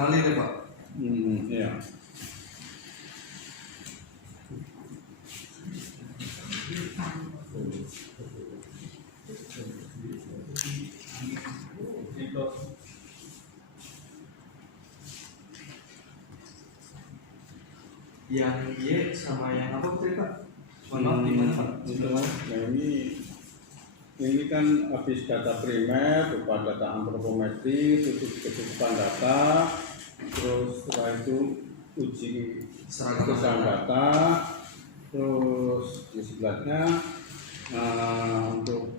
mengalir ya Pak. Iya. Yang Y sama yang apa tadi Pak? Mana gimana Pak? Itu nah ini kan habis data primer berupa data antropometri, kecukupan data, terus setelah itu uji keseragaman data, terus di sebelahnya untuk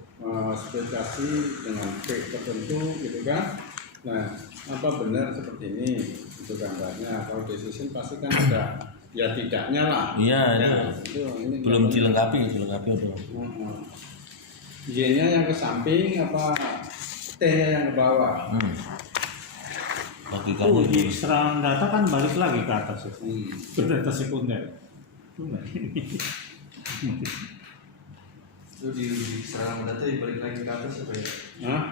spesifikasi dengan P tertentu gitu kan. Nah, apa benar seperti ini itu gambarnya? Kalau decision pasti kan ada ya tidaknya lah. Iya, ini belum dilengkapi itu. Y-nya yang ke samping apa T-nya yang ke bawah? Logikanya di serangan data kan balik lagi ke atas ya. Ke data sekunder. Itu di serangan data balik lagi ke atas apa ya? Hah?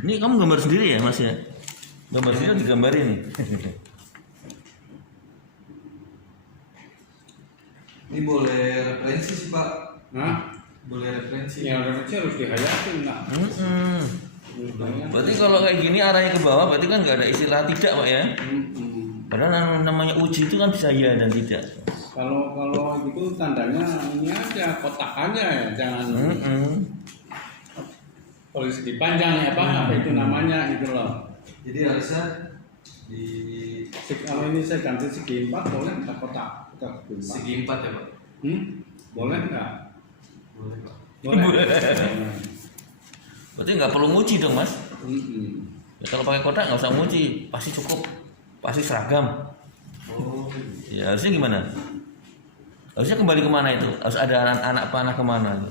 Ini kamu gambar sendiri ya Mas ya? Gambar sendiri digambarin nih. Ini boleh referensi sih Pak. Hah? Boleh referensi. Ya referensi harus dihayatin lah. Berarti kalau kayak gini arahnya ke bawah, berarti kan nggak ada istilah tidak Pak ya? Padahal namanya uji itu kan bisa ya dan tidak. Kalau gitu tandanya ini aja kotakannya ya, jangan kalau segi panjang ya Pak, apa itu namanya gitu loh. Jadi harusnya di Kalau ini saya ganti segi 4 boleh nggak kotak segi 4 ya Pak? Boleh nggak? Boleh Pak. Boleh. Berarti nggak perlu nguji dong Mas? Ya, kalau pakai kotak nggak usah nguji, pasti cukup, pasti seragam. Oh. Ya harusnya gimana? Harusnya kembali kemana itu? Harus ada anak panah kemana?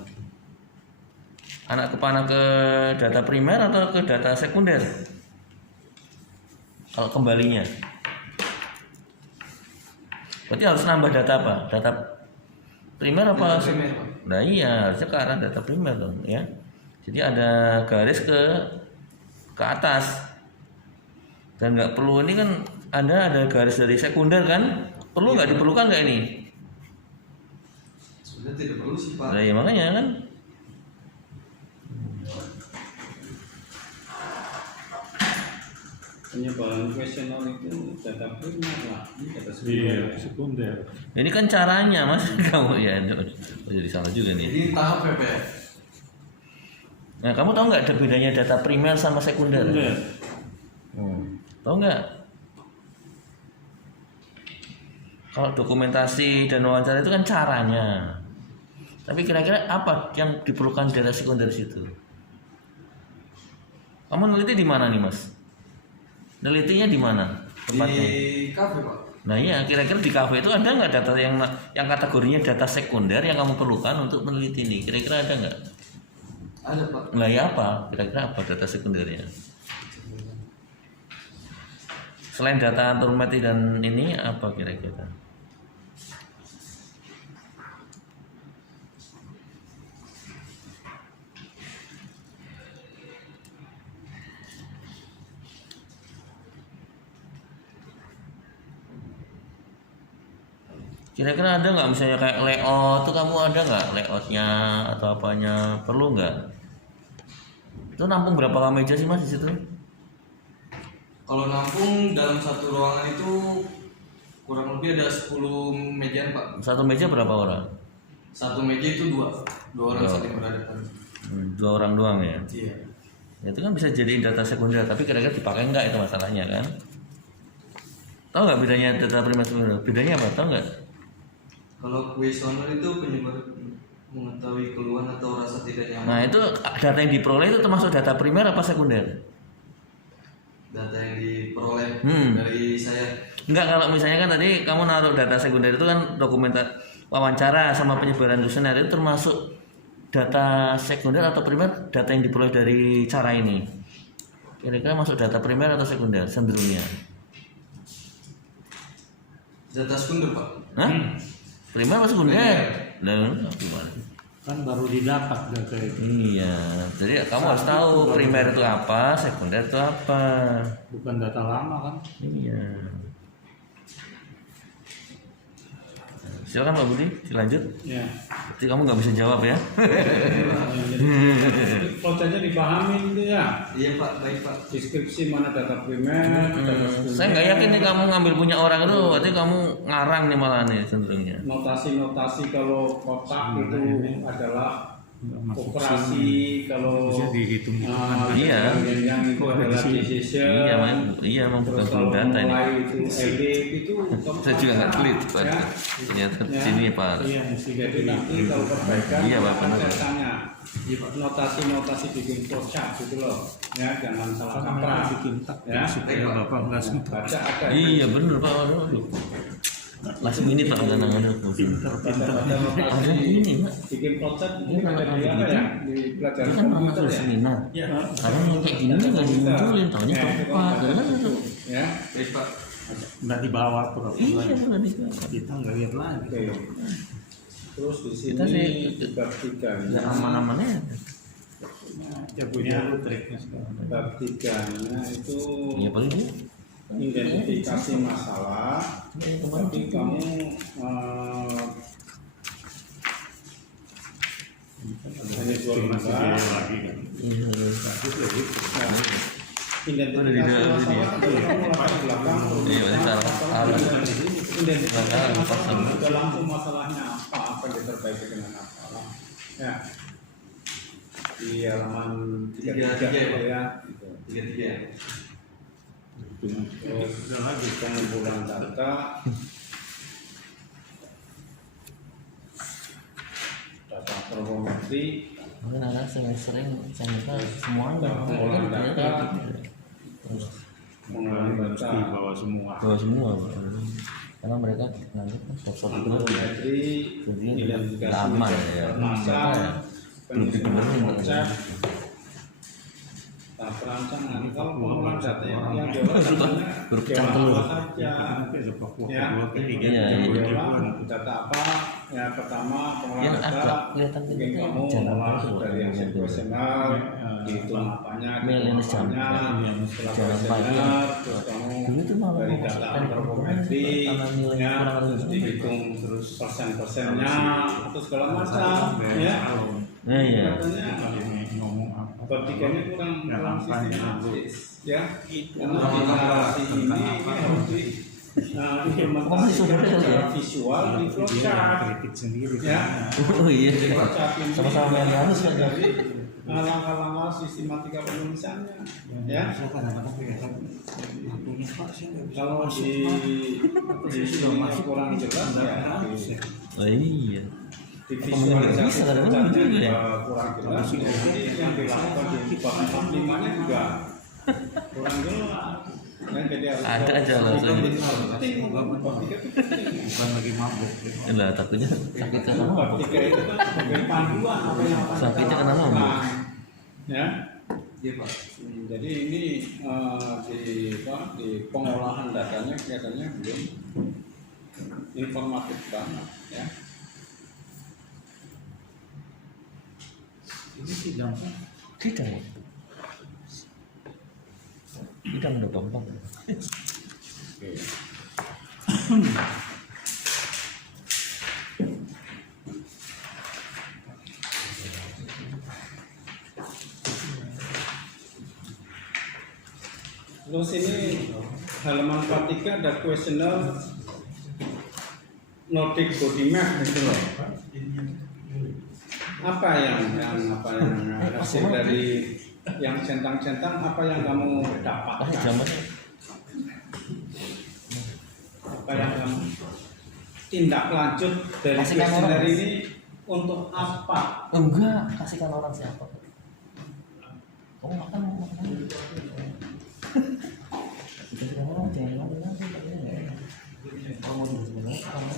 Anak panah ke data primer atau ke data sekunder? Kalau kembalinya, berarti harus nambah data apa? Data primer apa? Data primer, Pak. Nah iya, harusnya ke arah data primer dong, ya. Jadi ada garis ke atas, dan nggak perlu ini kan ada garis dari sekunder kan? Perlu nggak diperlukan nggak ini? Sebenarnya tidak perlu sih Pak. Nah ya makanya kan. Penyebaran kuesioner itu data primer lah, data Iya, sekunder. sekunder. Ini kan caranya Mas, kamu ya, jadi salah juga nih. Jadi tahap ya Pak. Nah kamu tahu nggak ada bedanya data primer sama sekunder? Sekunder. Tahu nggak? Kalau dokumentasi dan wawancara itu kan caranya. Tapi kira-kira apa yang diperlukan data sekunder situ? Kamu neliti di mana nih Mas? Nelitinya di mana tempatnya? Di kafe Pak. Nah iya, kira-kira di kafe itu ada nggak data yang kategorinya data sekunder yang kamu perlukan untuk meneliti ini? Kira-kira ada nggak? Ada Pak. Nah ya apa? Kira-kira apa data sekundernya? Selain data antropometri dan ini apa kira-kira? Kira-kira ada nggak misalnya kayak layout tuh kamu ada nggak layoutnya atau apanya perlu nggak? Itu nampung berapa meja sih Mas di situ? Kalau nampung dalam satu ruangan itu kurang lebih ada 10 mejaan Pak. Satu meja berapa orang? Satu meja itu dua orang saling berhadapan. 2 orang doang ya. Iya. Ya, itu kan bisa jadiin data sekunder, tapi kira-kira dipakai nggak itu masalahnya kan? Tahu nggak bedanya data primer sekunder? Bedanya apa? Tahu nggak? Kalau kuesioner itu penyebar mengetahui keluhan atau rasa tidak nyaman. Nah itu data yang diperoleh itu termasuk data primer apa sekunder? Data yang diperoleh dari saya. Enggak, kalau misalnya kan tadi kamu naruh data sekunder itu kan dokumentasi wawancara sama penyebaran kuesioner itu termasuk data sekunder atau primer, data yang diperoleh dari cara ini. Kira-kira masuk data primer atau sekunder cenderungnya? Data sekunder Pak. Hah? Primer apa sekunder? Nah, gimana? Kan baru didapat data itu. Iya, jadi kamu harus tahu primer itu apa, sekunder itu apa. Bukan data lama kan? Iya. Silakan Pak Budi, dilanjut. Ya. Jadi kamu nggak bisa jawab ya? Prosesnya dipahami itu ya. Iya Pak, baik Pak. Deskripsi mana data primer, data sekunder. Saya nggak yakin nih kamu ngambil punya orang itu, berarti kamu ngarang nih malah nih cenderungnya. Notasi-notasi kalau kotak itu adalah Nggak masuk operasi, kalau Bisa dihitung hitungan. Iya. yang itu adalah decision. Iya, emang Terus bukan kalau data ini. mulai itu edit itu Saya juga nggak klik, Pak. ya. Ternyata Ya. sini Pak. Iya, mesti Jadi nanti kalau perbaikan Iya, Pak, akan benar. saya tanya Iya Pak. notasi-notasi bikin flowchart gitu loh, ya jangan salah Karena kaprah. mereka bikin tak Ya. supaya bapak nggak sempat. Baca ada. Iya bener Pak. Aduh. Last minute Pak kadang-kadang. Baca notasi Ada ini Pak. bikin flowchart Ini ini ada kalau di apa gitu, ya di pelajaran Ini kan pernah komputer masuk ya. seminar. Ya. Kadang yang kayak gini nggak dimunculin, tahunya Ya, itu tepat. kan ya. Baik Pak. Nggak dibawa Iya pura-pura. benar itu. Kita nggak lihat lagi. Oke. Terus di Kita sini sih bab tiganya. Ya aman-amannya. Ya punya lu triknya sekarang. Bab tiganya itu Ya paling dia. identifikasi masalah. Yang kemarin Tapi itu. kamu hanya dua Masih lembar. dia lagi kan. Iya. Nah, Udah di identifikasi dalam ini ya. masalah adalah kamu latar belakang Iya, berarti salah. Salah. identifikasi Salah, masalah salah. juga langsung masalahnya apa yang diperbaiki dengan apa. Ya. Di halaman 33 ya. Gitu. 33. Terus pengumpulan data, data promosi, Mungkin anak sering saya minta semuanya. Pengolahan data. Terus pengolahan Mesti data, bawa semua. bawa semua Pak. Karena mereka nanti kan sosok itu antropometri, jadi identifikasi nggak aman ya. permasalahan, Ya. penyusunan Belum konsep, tahap perancangan. Kalau pengolahan data yang diolah datanya Berpecah diolah telur. apa saja. Nanti ada Papua Ya. kedua, ketiga, Iya, Yang iya. diolah data apa? Ya pertama pengolahan Yang data agak kelihatan mungkin gitu kamu jalan olah terus, dari yang Pak. situasional, dihitung apanya, Milinis jam. setelah Jalan kuesioner, terus kamu Dulu tuh malah dari mau data masukkan antropometri, karena nilai ya, kurang terus lebih. dihitung terus persen-persennya, terus segala macam, ya. Nah iya. Katanya Ini ngomong apa? bertiganya kurang Ya, kurang apanya sistematis, ya. Karena Tentang apa? generasi ini Tentang apa? harus di implementasikan secara visual di Dia flowchart. kritik sendiri. Ya. Oh iya. Flowchart ini Sama-sama yang harus kan. dari langkah-langkah sistematika penulisannya, ya. Kalau di sini kurang jelas ya, Oh iya. di Bisa, visualisasi kadang-kadang flowchartnya juga ya. juga kurang jelas. Jadi yang dilakukan di bab 45-nya juga kurang jelas. Nah, jadi harus Ada aja langsung. penting, bab 3 itu penting. Bukan lagi mabuk. Lah takutnya sakit karena Bab apa? 3 itu kan sebagai panduan apa yang akan kita Sakitnya karena apa? lakukan. Ya. Iya Pak. Jadi ini di pengolahan datanya kelihatannya belum informatif banget ya. Ini sidang. Tidak. Tidak udah gampang. Terus ini halaman 43 ada kuesioner Nordic body map gitu loh. Apa yang hasil dari yang centang-centang apa yang kamu Ah dapatkan? zamannya. Apa yang kamu tindak lanjut dari Kasihkan kuesioner orang. ini untuk apa? Enggak, kasihkan orang siapa? Kamu makan kasihkan orang jangan ngomong nanti. Kamu mau duduk sebenarnya, kamu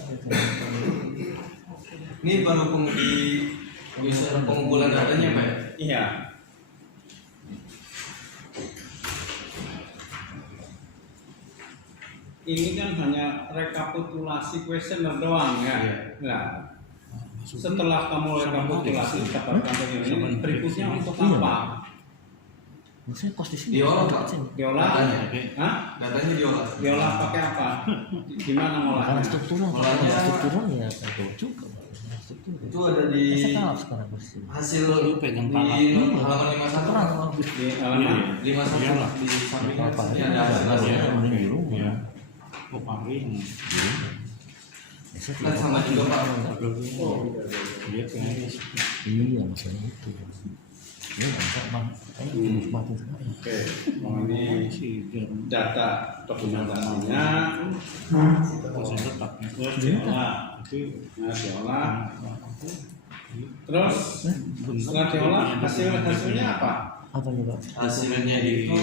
Ini baru pengumpulan datanya Pak. Iya. Ini kan hanya rekapitulasi kuesioner doang ya. Nah, setelah kamu rekapitulasi dapatkan ini berikutnya untuk Iya. apa? Maksudnya kos di sini. Diolah, dekat Pak. sini. Diolah? Hah? Datanya diolah. Diolah pakai apa? Gimana Karena ngolahnya? struktural, kalau Olahnya- nggak struktural ya tahu juga. Struktural. Itu ada di Saya tahu sekarang posisi. hasil Lu pegang di pala. halaman 51 Aturan, Pak. Pak. Di halaman 51 Iyalah. di sampingnya Apa sini aja ada nggak hasil. tahu ya, Iya. mending di rumah. Iya. Oh, paling. Saya Kan tidak sama tahu. juga Pak. Iya, kayaknya. Iya, maksudnya itu. Ini nggak bisa bang. Ini mati sekali. Oke, oh, ini Si Garuda data dokumentasinya masih tetap. terus diolah. Nah, diolah. Terus setelah diolah hasilnya apa? Apa nih Pak? Hasilnya itu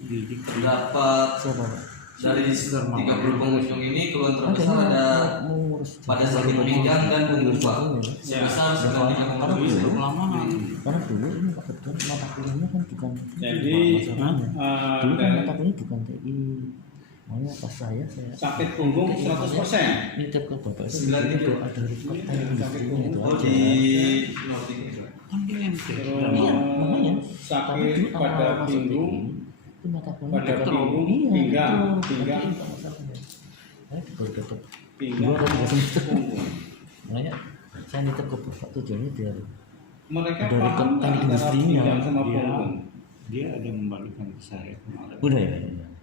Di dapat Siapa Pak? dari 30 pengunjung ini keluhan terbesar Ada ada mengurus pada sakit pinggang dan punggung Pak. Sebesar 93,2. kelamaan. Karena dulu ini Pak betul mata kuliahnya kan bukan. Jadi Dulu kan dari mata kuliah bukan TI. Makanya pas saya sakit punggung 100%. nitip ke bapak itu 93. itu ada report teknik industrinya itu Oh aja. di Nordic ini Pak. Kan di MT. Iya, makanya. Tapi Sakit dulu pada awal-awal masuk pinggung, TI, itu mata kuliah pada betul. pinggung, Iya, pinggang, betul. pinggang. Tapi Pak masalahnya. Saya baru dapat pinggang, dua atau tiga semester. punggung. Makanya saya nitip ke bapak tujuannya biar Mereka Dari paham teknik nggak antara industrinya, pinggang sama dia punggung? dia ada membalikan ke saya kemarin. udah ya.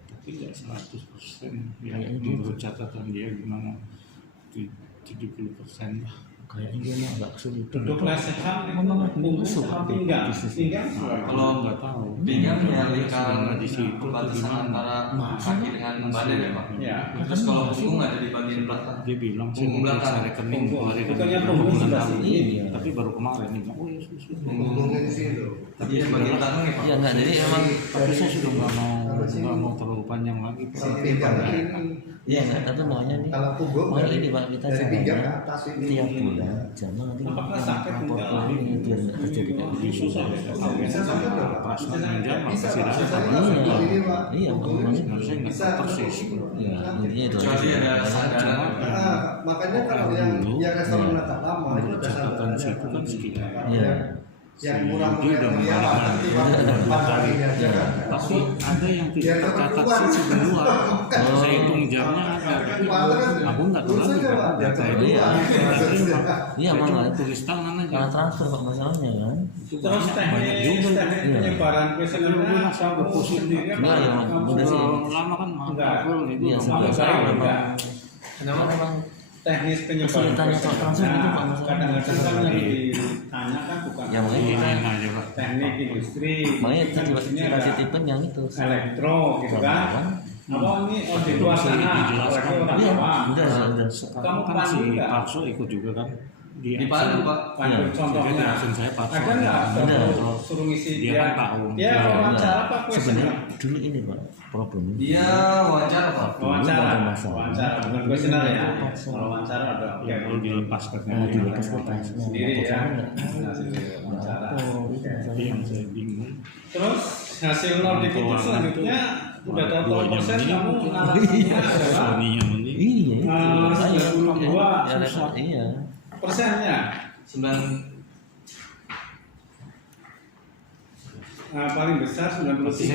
Tapi tidak 100%. Ya, Kayaknya menurut catatan dia gimana? 70% lah. Kayaknya dia mah agak kesulitan. Duduk lesehan itu Memang punggung masuk sama di pinggang. bisnis. Pinggang Kalau nggak tahu. pinggang ya Sudah lingkaran di situ perbatasan gimana? antara kaki dengan badan ya Pak. Ya. Terus kalau punggung ada di bagian belakang. Dia bilang sih Punggung mungkin belakang. saya rekening Punggung. keluarin Bukannya berapa punggung bulan sebelah lalu. sini. Iya. Tapi baru kemarin dia bilang, oh ya sudah. Punggungnya di sini loh. Iya bagian belakang ya Pak. Iya enggak, jadi emang Tapi saya sudah nggak mau terlalu panjang lagi. Pak. iya enggak, tapi maunya nih. Kalau punggung Mau dari- ini Pak kita dari pinggang ke caranya atas ini. tiap bulan jangan nanti Apakah sakit lapor pinggang? ke ini biar nggak terjadi kayak Jadi gitu. susah ya. Bisa sampai berapa? Pas Bisa pinjam bisa, kasih Pak. data. Bisa, Iya. Pak. Ini, Pak. Iya, Punggung makanya. ini Harusnya nggak bisa, tahu persis. Ya intinya itu Kecuali aja. ada sandaran. Nah, makanya kalau yang restoran menatap lama itu ada Catatan sandarannya. situ kan sekitar. Kalau Iya. yang murah Dia udah murah ya membalikan. nanti waktu depan hari ini aja kan. Tapi ada yang tidak Biar tercatat keluar. sih sebulan. Kalau Oh. saya hitung jamnya ada. Aku nggak tahu lagi berapa data itu. Iya. Iya malah Tulis tangan aja. karena transfer Pak masalahnya kan. Itu Terus banyak juga. teknik Iya. penyebaran kuesionernya kamu sendiri apa? Enggak, ya, Mas. Kamu Udah sih. Kalau lama kan Enggak. mahal itu. Iya, nggak sampai mahal. sekarang enggak. memang Kenapa? memang teknis penyebaran Kesulitannya soal transfer itu, Pak, masalahnya. kadang-kadang kan yang ditanyakan bukan Ya, makanya Iya, kita- enak aja Pak. teknik industri makanya kan di sini ada dikasih tipe yang itu. elektro gitu kan. Apa ini di luar Bisa sana dijelaskan. apalagi orang Iya, awam. udah. Sekarang kan pandu si nggak? Pakso ikut juga kan. Di Palu Pak. Pandu Iya. contohnya Jadi langsung saya paksa. ada nggak Ada. suruh ngisi Dia kan tahu. dia Dia wawancara apa Sebenarnya kuesioner dulu ini Pak problemnya. Dia wawancara Pak. wawancara Dulu ada masalah. wawancara bukan kuesioner ya Paksa. kalau wawancara ada Ya kalau dilepas ke Nah, dilepas ke tasnya. sendiri ya Enggak. nah, sendiri wawancara Oh, itu Oke. Tapi yang saya bingung. terus hasil Nordic itu selanjutnya udah tahu Dua jam persen ini kamu mungkin. narasinya adalah Sony-nya ini. Iya. Ah, Makanya. 92 Ya, susah. iya. persennya 9 paling besar 93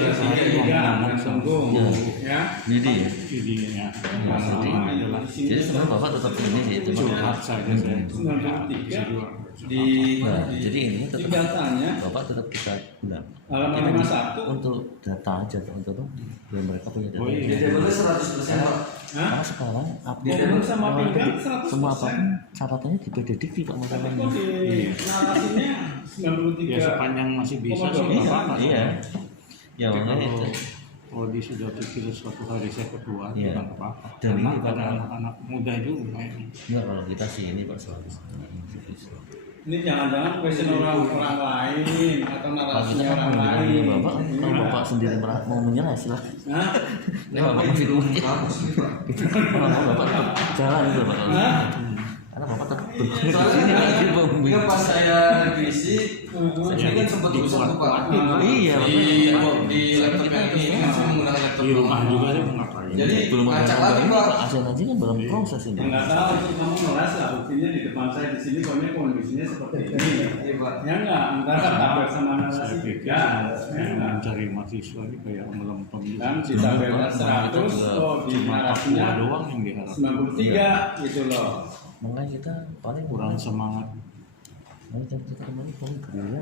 Iya. dan punggung Iya. ya Jadi ya. Videonya. Nah, Sama jadi- adalah di sini Jadi sebenarnya Bapak tetap ini sih, cuma Curhat saja saya. 93 di Nah, jadi ini di tetap datanya Bapak tetap kita bilang halaman kita 51 untuk data aja untuk biar mereka punya data. Oh, iya. di table 100% Pak. Hah? Karena sekarang apa Punggung sama pinggang 100%. semua apa catatannya di PDDikti Pak tapi masalahnya. kok di narasinya Ya 93 sepanjang masih bisa sih Iya, nggak apa-apa. Iya. Ya Tapi makanya kalau itu. kalau dia sudah pikir suatu hari saya kedua, Iya. bukan apa-apa. Dan Karena ini ada Pak, anak-anak muda juga ini. Enggak kalau kita sih ini Pak soal ini jangan-jangan question orang lain atau kalau kita narasinya kan orang mendengar lain Bapak, kalau Bapak sendiri mau menyerah silahkan. Hah? Ini Bapak masih rumah. Bagus nih Pak. Kalau Bapak tetap jalan gitu Pak. Hah? Karena Bapak tetap Soalnya pas saya revisi, ini kan sempat rusak tuh Pak. Iya, Di laptop yang ini masih menggunakan laptop Di rumah ini. juga sih ngapain? Jadi belum ngacak lagi Pak. ASN aja kan dalam proses ini. Enggak tahu itu kamu ngelas lah, buktinya di depan saya di sini kondisinya seperti ini. Iya Pak. Ya enggak, antara tabel sama narasi Saya pikir ya, ya enggak. mencari mahasiswa ini kayak melempem gitu. Dan di tabelnya 100, oh di Cuma narasinya Papua doang yang diharapkan. 93 gitu loh. Makanya kita paling Kurang semangat. kita kemarin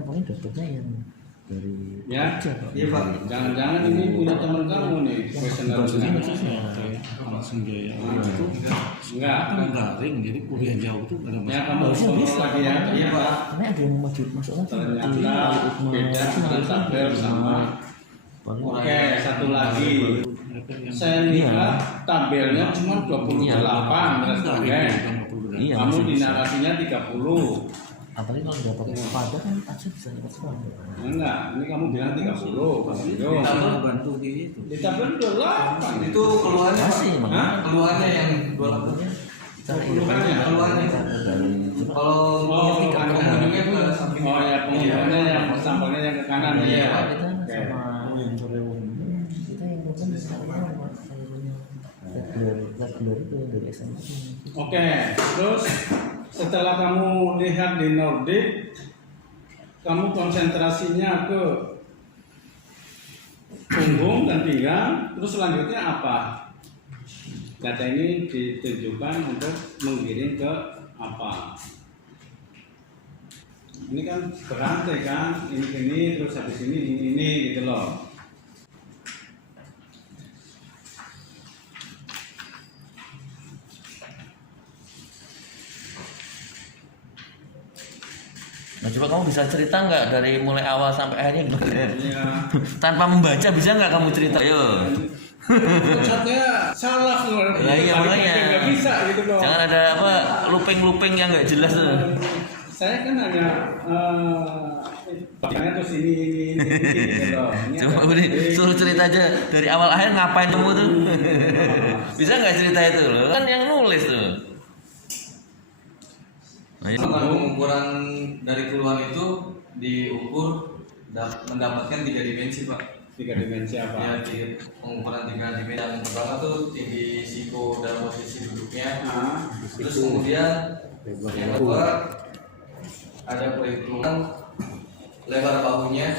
paling dapetnya yang dari Ya, kerja, Pak. iya Pak. Jangan-jangan ini punya teman kamu nih, questionnaire-nya. Langsung jaya itu Enggak, kan daring, jadi kuliah jauh tuh ada ya masalah. kamu Harusnya kontrol bisa. lagi ya. Iya Pak. Karena ada yang mau masuk lagi. Ternyata beda antara tabel sama. Paling Oke, satu lagi. Mereka yang Saya lihat tabelnya cuma 28 responden. Iya, Kamu masih di bisa. narasinya 30. apalagi kalau nggak pakai pada kan aja bisa cepat sekali. Enggak, ini kamu bilang 30. Yo, bisa bantu di itu. di tabel 28. Itu keluhannya Pak. Masih makanya Keluhannya yang 28. kita Keluhannya, keluhannya. dari Kalau Oh, pengunjungnya ke samping. Oh ya, pengunjungnya yang sampelnya yang ke kanan Iya. ya. kita Oke. sama kita yang bukan reguler itu yang dari SMP. Oke, terus setelah kamu lihat di Nordic, kamu konsentrasinya ke punggung dan pinggang, terus selanjutnya apa? Data ini ditujukan untuk menggiring ke apa? Ini kan berantai kan, ini terus habis ini gitu loh. Nah coba kamu bisa cerita nggak dari mulai awal sampai akhirnya gimana? Ya. Tanpa membaca bisa nggak kamu cerita? Ayo. Konsepnya salah loh. Nah, iya, makanya. Nggak bisa gitu loh. Jangan ada apa looping yang nggak jelas tuh. Saya kan hanya bagiannya terus ini gitu loh. Ini Coba ada beri titik. suruh cerita aja dari awal akhir ngapain kamu tuh? Bisa nggak cerita itu loh? Kan yang nulis tuh. Ayo. Pengukuran dari keluhan itu diukur mendapatkan 3 dimensi Pak. 3 dimensi apa? Ya, pengukuran 3 dimensi. Yang pertama tuh tinggi siku dalam posisi duduknya. Nah, Terus kemudian yang kedua ada perhitungan lebar bahunya,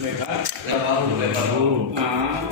lebar. lebar bahu. Nah,